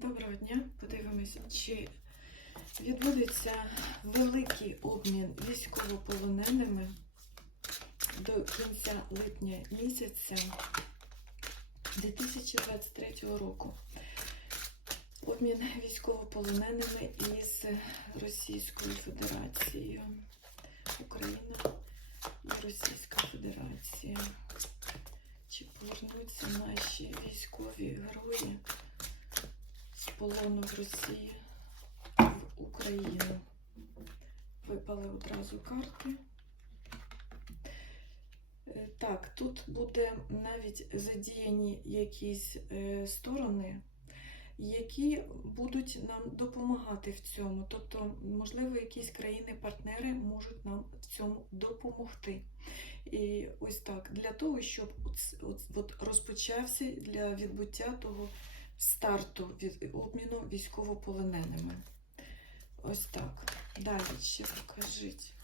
Доброго дня. Подивимося, чи відбудеться великий обмін військовополоненими до кінця липня місяця 2023 року. Обмін військовополоненими із Російською Федерацією. Україна і Російська Федерація. Чи повернуться наші військові герої полону в Росії в Україну? Випали одразу карти. Е, Так, тут буде навіть задіяні якісь е, сторони, які будуть нам допомагати в цьому. Тобто, можливо, якісь країни-партнери можуть нам в цьому допомогти. І ось так, для того, щоб от, от, от розпочався для відбуття того старту від обміну військовополоненими. Ось так. Далі ще покажіть.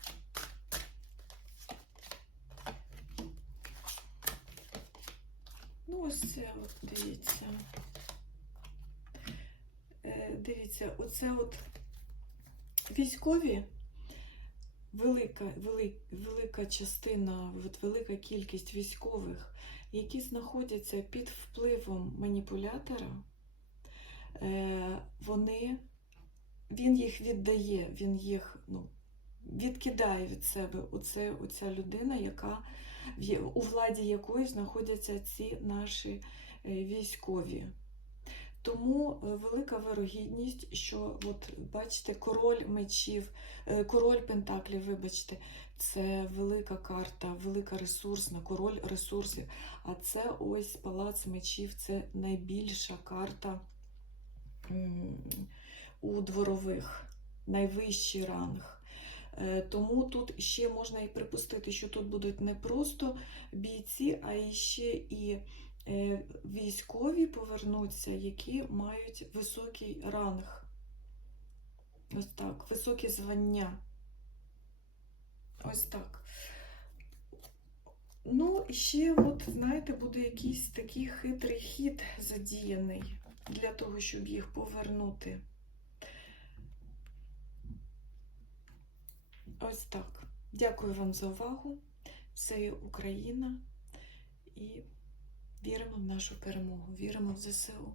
Ну, ось це от дивіться. Е, Дивіться, оце от військові, велика, вели, велика частина, от велика кількість військових, які знаходяться під впливом маніпулятора, е, вони, він їх віддає, він їх ну, відкидає від себе. Оце, оця людина, яка у владі якої знаходяться ці наші е, військові. Тому е, велика вирогідність, що от бачите, король мечів, е, король пентаклів, вибачте, це велика карта, велика ресурсна, король ресурсів. А це ось палац мечів, це найбільша карта у дворових, найвищий ранг. Е, Тому тут ще можна і припустити, що тут будуть не просто бійці, а ще і військові повернуться, які мають високий ранг. Ось так, високі звання. Ось так. Ну, і ще, от, знаєте, буде якийсь такий хитрий хід задіяний для того, щоб їх повернути. Ось так. Дякую вам за увагу. Це є Україна і віримо в нашу перемогу, віримо в ЗСУ.